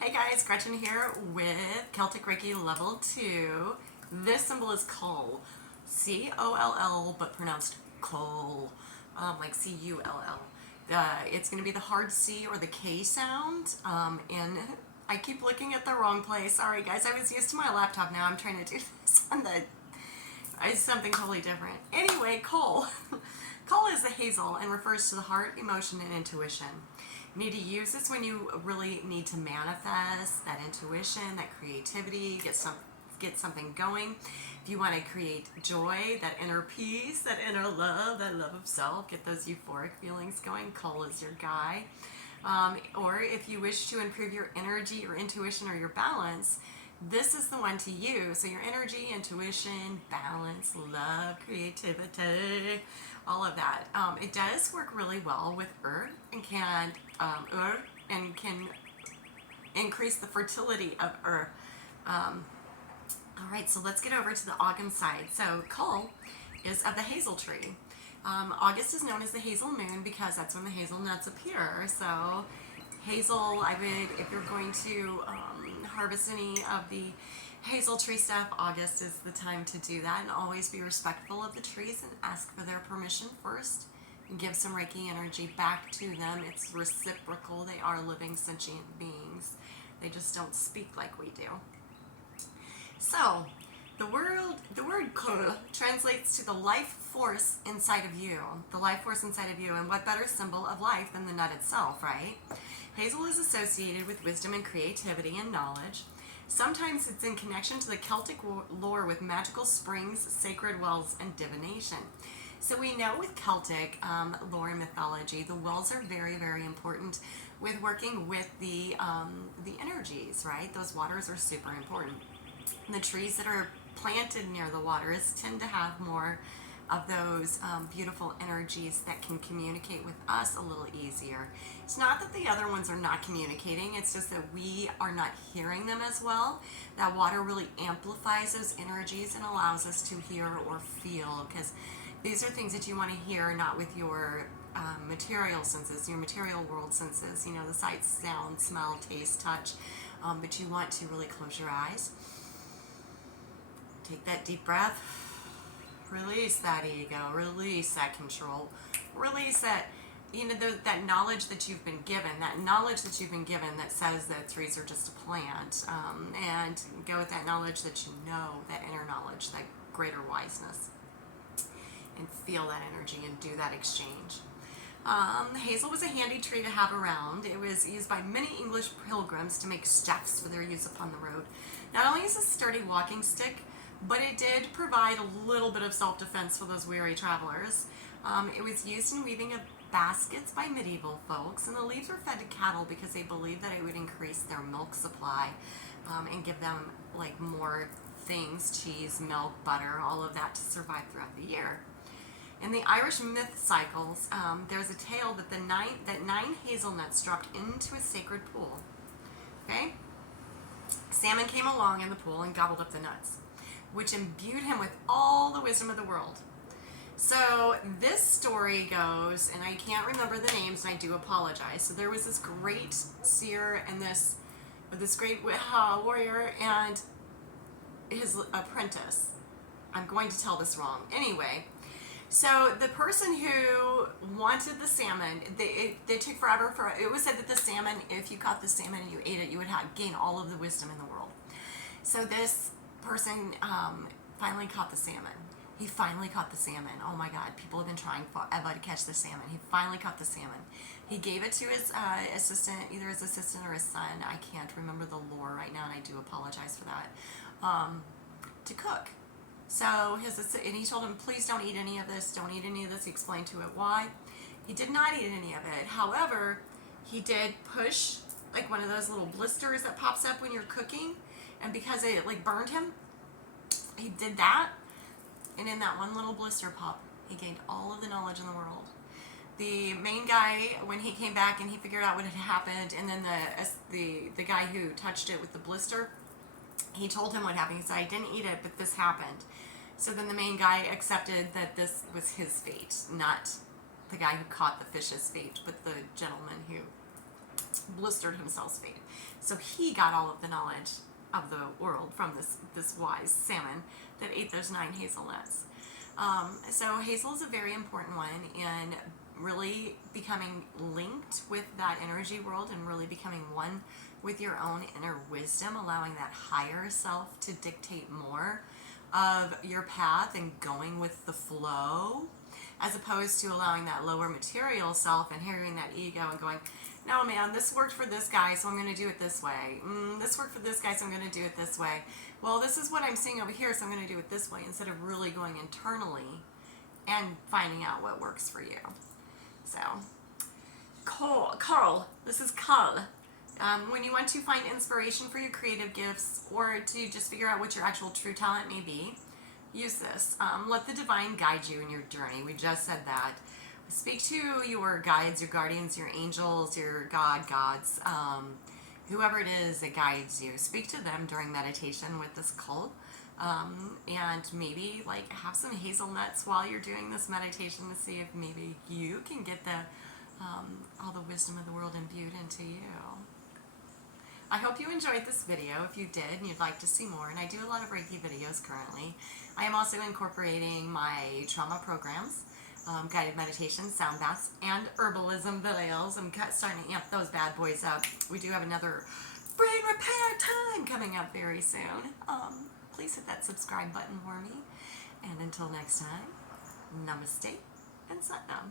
Hey guys, Gretchen here with Celtic Reiki Level 2. This symbol is Cull. C-O-L-L, but pronounced Cull, like C-U-L-L. It's going to be the hard C or the K sound, and I keep looking at the wrong place. Sorry guys, I was used to my laptop, now I'm trying to do this on the... It's something totally different. Anyway, Coll. Coll is a hazel and refers to the heart, emotion, and intuition. You need to use this when you really need to manifest that intuition, that creativity, get something going. If you want to create joy, that inner peace, that inner love, that love of self, get those euphoric feelings going, Coll is your guy. Or if you wish to improve your energy, your intuition, or your balance, this is the one to use. So your energy, intuition, balance, love, creativity, all of that. It does work really well with earth and can increase the fertility of earth. All right, so let's get over to the August side. So Cull is of the hazel tree. August is known as the hazel moon because that's when the hazelnuts appear. So hazel, if you're going to harvest any of the hazel tree stuff, August is the time to do that, and always be respectful of the trees and ask for their permission first and give some Reiki energy back to them. It's reciprocal. They are living sentient beings. They just don't speak like we do. So the word Cull translates to the life force inside of you. The life force inside of you, and what better symbol of life than the nut itself, right? Hazel is associated with wisdom and creativity and knowledge. Sometimes it's in connection to the Celtic lore with magical springs, sacred wells, and divination. So we know with Celtic lore and mythology, the wells are very, very important with working with the energies, right? Those waters are super important. And the trees that are planted near the waters tend to have more of those beautiful energies that can communicate with us a little easier. It's not that the other ones are not communicating, it's just that we are not hearing them as well. That water really amplifies those energies and allows us to hear or feel, because these are things that you want to hear, not with your material senses, your material world senses, you know, the sight, sound, smell, taste, touch, but you want to really close your eyes. Take that deep breath. Release that ego, release that control, release that, that knowledge that you've been given, that says that trees are just a plant, and go with that knowledge that you know, that inner knowledge, that greater wiseness, and feel that energy and do that exchange. Hazel was a handy tree to have around. It was used by many English pilgrims to make staffs for their use upon the road. Not only is a sturdy walking stick, but it did provide a little bit of self-defense for those weary travelers. It was used in weaving of baskets by medieval folks, and the leaves were fed to cattle because they believed that it would increase their milk supply and give them like more things, cheese, milk, butter, all of that to survive throughout the year. In the Irish myth cycles, there's a tale that nine hazelnuts dropped into a sacred pool. Okay? Salmon came along in the pool and gobbled up the nuts, which imbued him with all the wisdom of the world. So this story goes, and I can't remember the names, and I do apologize. So there was this great seer and this great warrior and his apprentice. I'm going to tell this wrong. Anyway, so the person who wanted the salmon, they took forever for it. Was said that the salmon, if you caught the salmon and you ate it, you would gain all of the wisdom in the world. So this person finally caught the salmon. He finally caught the salmon. Oh my God, people have been trying forever to catch the salmon. He finally caught the salmon. He gave it to his assistant, either his assistant or his son. I can't remember the lore right now, and I do apologize for that, to cook. So and he told him, please don't eat any of this, don't eat any of this. He explained to it why. He did not eat any of it. However, he did push like one of those little blisters that pops up when you're cooking, and because it like burned him, he did that, and in that one little blister pop, he gained all of the knowledge in the world. The main guy, when he came back and he figured out what had happened, and then the guy who touched it with the blister, he told him what happened. He said, I didn't eat it, but this happened. So then the main guy accepted that this was his fate, not the guy who caught the fish's fate, but the gentleman who blistered himself's fate. So he got all of the knowledge of the world from this wise salmon that ate those 9 hazelnuts. So hazel is a very important one in really becoming linked with that energy world and really becoming one with your own inner wisdom, allowing that higher self to dictate more of your path and going with the flow, as opposed to allowing that lower material self and hearing that ego and going, no man, this worked for this guy, so I'm going to do it this way. This worked for this guy, so I'm going to do it this way. Well, this is what I'm seeing over here, so I'm going to do it this way, instead of really going internally and finding out what works for you. So, Coll, this is Cull. When you want to find inspiration for your creative gifts or to just figure out what your actual true talent may be, use this. Let the divine guide you in your journey. We just said that. Speak to your guides, your guardians, your angels, your gods, whoever it is that guides you. Speak to them during meditation with this Cull. And maybe like have some hazelnuts while you're doing this meditation to see if maybe you can get all the wisdom of the world imbued into you. I hope you enjoyed this video. If you did and you'd like to see more, and I do a lot of Reiki videos currently, I am also incorporating my trauma programs, guided meditation, sound baths, and herbalism videos. I'm starting to amp those bad boys up. We do have another brain repair time coming up very soon. Please hit that subscribe button for me. And until next time, namaste and satnam.